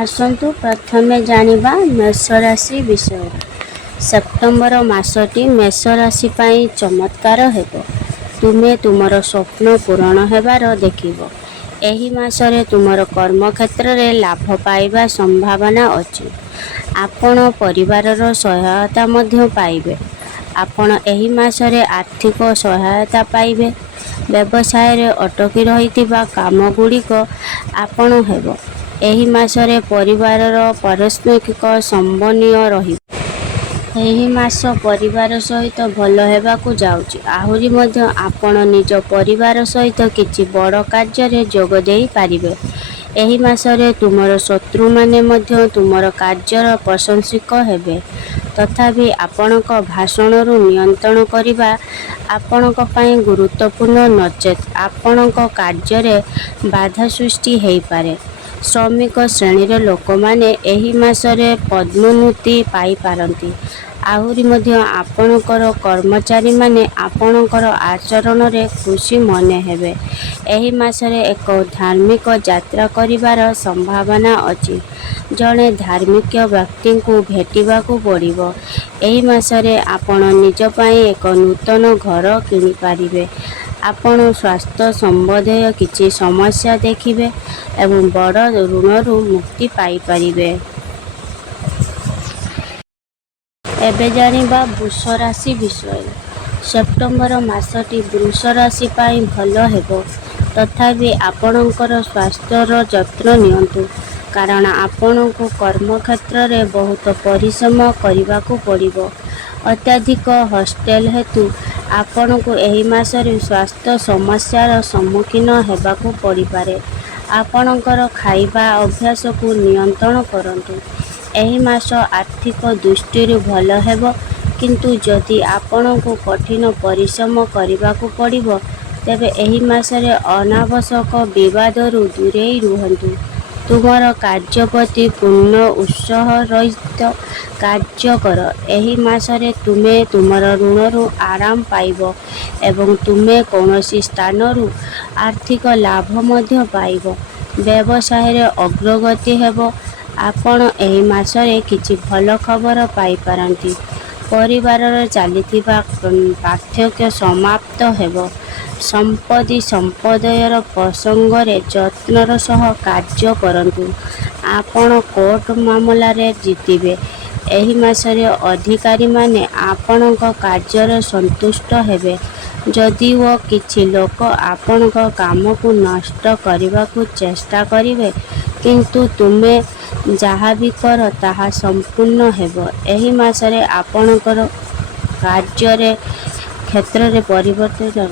ଆସନ୍ତୁ ପ୍ରଥମେ ଜାଣିବା ମେଷ ରାଶି ବିଷୟରେ। ସେପ୍ଟେମ୍ବର ମାସଟି ମେଷ ରାଶି ପାଇଁ ଚମତ୍କାର ହେବ। ତୁମେ ତୁମର ସ୍ୱପ୍ନ ପୂରଣ ହେବାର ଦେଖିବ। ଏହି ମାସରେ ତୁମର କର୍ମକ୍ଷେତ୍ରରେ ଲାଭ ପାଇବା ସମ୍ଭାବନା ଅଛି। ଆପଣ ପରିବାରର ସହାୟତା ମଧ୍ୟ ପାଇବେ। ଆପଣ ଏହି ମାସରେ ଆର୍ଥିକ ସହାୟତା ପାଇବେ। ବ୍ୟବସାୟରେ ଅଟକି ରହିଥିବା କାମଗୁଡ଼ିକ ଆପଣ ହେବ। ଏହି ମାସରେ ପରିବାରର ପାରସ୍ପରିକ ସମନ୍ୱୟ ରହିବ। ଏହି ମାସ ପରିବାର ସହିତ ଭଲ ହେବାକୁ ଯାଉଛି। ଆହୁରି ମଧ୍ୟ ଆପଣ ନିଜ ପରିବାର ସହିତ କିଛି ବଡ଼ କାର୍ଯ୍ୟରେ ଯୋଗ ଦେଇପାରିବେ। ଏହି ମାସରେ ତୁମର ଶତ୍ରୁମାନେ ମଧ୍ୟ ତୁମର କାର୍ଯ୍ୟର ପ୍ରଶଂସକ ହେବେ। ତଥାପି ଆପଣଙ୍କ ଭାଷଣରୁ ନିୟନ୍ତ୍ରଣ କରିବା ଆପଣଙ୍କ ପାଇଁ ଗୁରୁତ୍ୱପୂର୍ଣ୍ଣ, ନଚେତ୍ ଆପଣଙ୍କ କାର୍ଯ୍ୟରେ ବାଧା ସୃଷ୍ଟି ହୋଇପାରେ। ଶ୍ରମିକ ଶ୍ରେଣୀର ଲୋକମାନେ ଏହି ମାସରେ ପଦୋନ୍ନତି ପାଇପାରନ୍ତି। ଆହୁରି ମଧ୍ୟ ଆପଣଙ୍କର କର୍ମଚାରୀମାନେ ଆପଣଙ୍କର ଆଚରଣରେ ଖୁସି ମନେ ହେବେ। ଏହି ମାସରେ ଏକ ଧାର୍ମିକ ଯାତ୍ରା କରିବାର ସମ୍ଭାବନା ଅଛି। ଜଣେ ଧାର୍ମିକ ବ୍ୟକ୍ତିଙ୍କୁ ଭେଟିବାକୁ ପଡ଼ିବ। ଏହି ମାସରେ ଆପଣ ନିଜ ପାଇଁ ଏକ ନୂତନ ଘର କିଣିପାରିବେ। ଆପଣ ସ୍ୱାସ୍ଥ୍ୟ ସମ୍ବନ୍ଧୀୟ କିଛି ସମସ୍ୟା ଦେଖିବେ ଏବଂ ବଡ଼ ଋଣରୁ ମୁକ୍ତି ପାଇପାରିବେ। ଏବେ ଜାଣିବା ବୃଷ ରାଶି ବିଷୟରେ। ସେପ୍ଟେମ୍ବର ମାସଟି ବୃଷ ରାଶି ପାଇଁ ଭଲ ହେବ। ତଥାପି ଆପଣଙ୍କର ସ୍ୱାସ୍ଥ୍ୟର ଯତ୍ନ ନିଅନ୍ତୁ, କାରଣ ଆପଣଙ୍କୁ କର୍ମକ୍ଷେତ୍ରରେ ବହୁତ ପରିଶ୍ରମ କରିବାକୁ ପଡ଼ିବ। ଅତ୍ୟଧିକ ହଷ୍ଟେଲ ହେତୁ ଆପଣଙ୍କୁ ଏହି ମାସରେ ସ୍ୱାସ୍ଥ୍ୟ ସମସ୍ୟାର ସମ୍ମୁଖୀନ ହେବାକୁ ପଡ଼ିପାରେ। ଆପଣଙ୍କର ଖାଇବା ଅଭ୍ୟାସକୁ ନିୟନ୍ତ୍ରଣ କରନ୍ତୁ। ଏହି ମାସ ଆର୍ଥିକ ଦୃଷ୍ଟିରୁ ଭଲ ହେବ, କିନ୍ତୁ ଯଦି ଆପଣଙ୍କୁ କଠିନ ପରିଶ୍ରମ କରିବାକୁ ପଡ଼ିବ, ତେବେ ଏହି ମାସରେ ଅନାବଶ୍ୟକ ବିବାଦରୁ ଦୂରେଇ ରୁହନ୍ତୁ। ତୁମର କାର୍ଯ୍ୟ ପ୍ରତି ପୂର୍ଣ୍ଣ ଉତ୍ସାହସହିତ କାର୍ଯ୍ୟ କର। ଏହି ମାସରେ ତୁମେ ତୁମର ଋଣରୁ ଆରାମ ପାଇବ ଏବଂ ତୁମେ କୌଣସି ସ୍ଥାନରୁ ଆର୍ଥିକ ଲାଭ ମଧ୍ୟ ପାଇବ। ବ୍ୟବସାୟରେ ଅଗ୍ରଗତି ହେବ। ଆପଣ ଏହି ମାସରେ କିଛି ଭଲ ଖବର ପାଇପାରନ୍ତି। ପରିବାରରେ ଚାଲିଥିବା ପାର୍ଥକ୍ୟ ସମାପ୍ତ ହେବ। ସମ୍ପତ୍ତି ସମ୍ପଦର ପ୍ରସଙ୍ଗରେ ଯତ୍ନର ସହ କାର୍ଯ୍ୟ କରନ୍ତୁ। ଆପଣ କୋର୍ଟ ମାମଲାରେ ଜିତିବେ। ଏହି ମାସରେ ଅଧିକାରୀମାନେ ଆପଣଙ୍କ କାର୍ଯ୍ୟରେ ସନ୍ତୁଷ୍ଟ ହେବେ। ଯଦିଓ କିଛି ଲୋକ ଆପଣଙ୍କ କାମକୁ ନଷ୍ଟ କରିବାକୁ ଚେଷ୍ଟା କରିବେ, କିନ୍ତୁ ତୁମେ ଯାହା ବି କର ତାହା ସମ୍ପୂର୍ଣ୍ଣ ହେବ। ଏହି ମାସରେ ଆପଣଙ୍କର କାର୍ଯ୍ୟରେ କ୍ଷେତ୍ରରେ ପରିବର୍ତ୍ତନ